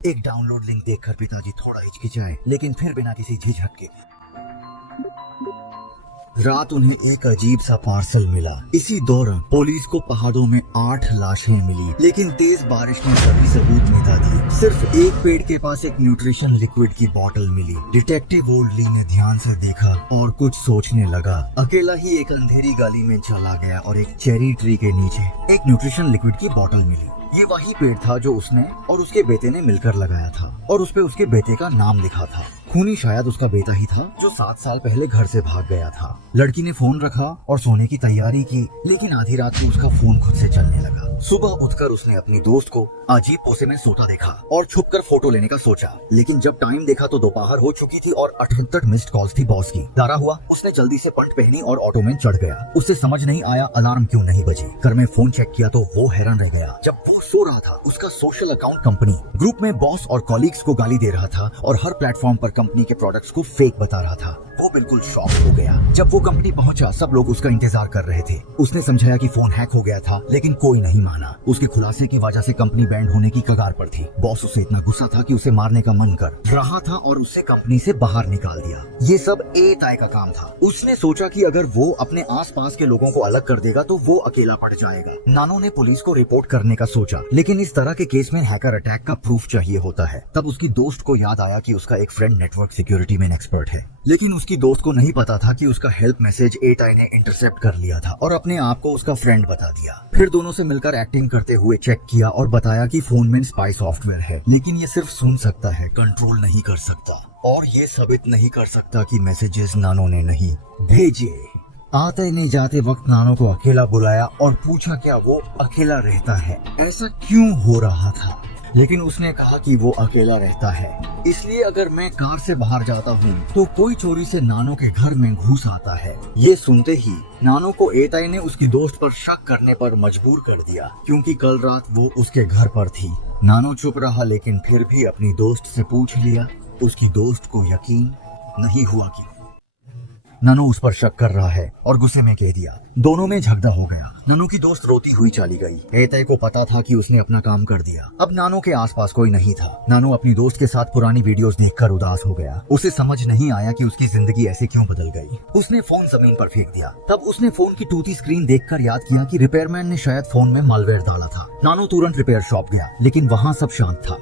एक download link देखकर पिताजी थोड़ा हिचकिचाए, लेकिन फिर बिना किसी झिझक के रात उन्हें एक अजीब सा पार्सल मिला। इसी दौरान पुलिस को पहाड़ों में 8 लाशें मिली, लेकिन तेज बारिश ने सभी सबूत मिटा दिए। सिर्फ एक पेड़ के पास एक न्यूट्रिशन लिक्विड की बोतल मिली। डिटेक्टिव ओल्डली ने ध्यान से देखा और कुछ सोचने लगा। अकेला ही एक अंधेरी गली में चला गया और एक चेरी ट्री के नीचे एक न्यूट्रिशन लिक्विड की बोतल मिली। ये वही पेड़ था जो उसने और उसके बेटे ने मिलकर लगाया था और उस पे उसके बेटे का नाम लिखा था। खूनी शायद उसका बेटा ही था जो 7 साल पहले घर से भाग गया था। लड़की ने फोन रखा और सोने की तैयारी की, लेकिन आधी रात में उसका फोन खुद से चलने लगा। सुबह उठकर उसने अपनी दोस्त को अजीब पोसे में सोता देखा और छुपकर फोटो लेने का सोचा, लेकिन जब टाइम देखा तो दोपहर हो चुकी थी और 78 मिस्ड कॉल्स थी बॉस की। डरा हुआ उसने जल्दी से पैंट पहनी और ऑटो में चढ़ गया। उसे समझ नहीं आया अलार्म क्यों नहीं बजी। घर में फोन चेक किया तो वो हैरान रह गया। जब वो सो रहा था, उसका सोशल अकाउंट कंपनी ग्रुप में बॉस और कॉलीग्स को गाली दे रहा था और हर प्लेटफॉर्म पर कंपनी के प्रोडक्ट्स को फेक बता रहा था। वो बिल्कुल शॉक हो गया। जब वो कंपनी पहुंचा, सब लोग उसका इंतजार कर रहे थे। उसने समझाया कि फोन हैक हो गया था, लेकिन कोई नहीं माना। उसके खुलासे की वजह से कंपनी बैंड होने की कगार पर थी। बॉस उससे इतना गुस्सा था कि उसे मारने का मन कर रहा था और उसे कंपनी से बाहर निकाल दिया। ये सब ए ताई का काम था। उसने सोचा कि अगर वो अपने आसपास के लोगों को अलग कर देगा तो वो अकेला पड़ जाएगा। नानो ने पुलिस को रिपोर्ट करने का सोचा, लेकिन इस तरह के केस में हैकर अटैक का प्रूफ चाहिए होता है। तब उसकी दोस्त को याद आया कि उसका एक फ्रेंड नेटवर्क सिक्योरिटी में एक्सपर्ट है, लेकिन उसकी दोस्त को नहीं पता था कि उसका हेल्प मैसेज एटाई ने इंटरसेप्ट कर लिया था और अपने आप को उसका फ्रेंड बता दिया। फिर दोनों से मिलकर एक्टिंग करते हुए चेक किया और बताया कि फोन में स्पाई सॉफ्टवेयर है, लेकिन ये सिर्फ सुन सकता है, कंट्रोल नहीं कर सकता और ये साबित नहीं कर सकता कि मैसेजेस नानो ने नहीं भेजे। आते ने जाते वक्त नानो को अकेला बुलाया और पूछा क्या वो अकेला रहता है, ऐसा क्यों हो रहा था। लेकिन उसने कहा कि वो अकेला रहता है, इसलिए अगर मैं कार से बाहर जाता हूँ तो कोई चोरी से नानो के घर में घुस आता है। ये सुनते ही नानो को एताई ने उसकी दोस्त पर शक करने पर मजबूर कर दिया, क्योंकि कल रात वो उसके घर पर थी। नानो चुप रहा, लेकिन फिर भी अपनी दोस्त से पूछ लिया। उसकी दोस्त को यकीन नहीं हुआ कि नानो उस पर शक कर रहा है और गुस्से में कह दिया। दोनों में झगड़ा हो गया। नानो की दोस्त रोती हुई चली गई। एताई को पता था कि उसने अपना काम कर दिया। अब नानो के आसपास कोई नहीं था। नानो अपनी दोस्त के साथ पुरानी वीडियोस देखकर उदास हो गया। उसे समझ नहीं आया कि उसकी जिंदगी ऐसे क्यों बदल गई। उसने फोन जमीन पर फेंक दिया। तब उसने फोन की टूटी स्क्रीन देखकर याद किया कि रिपेयरमैन ने शायद फोन में मालवेयर डाला था। नानो तुरंत रिपेयर शॉप गया, लेकिन वहाँ सब शांत था।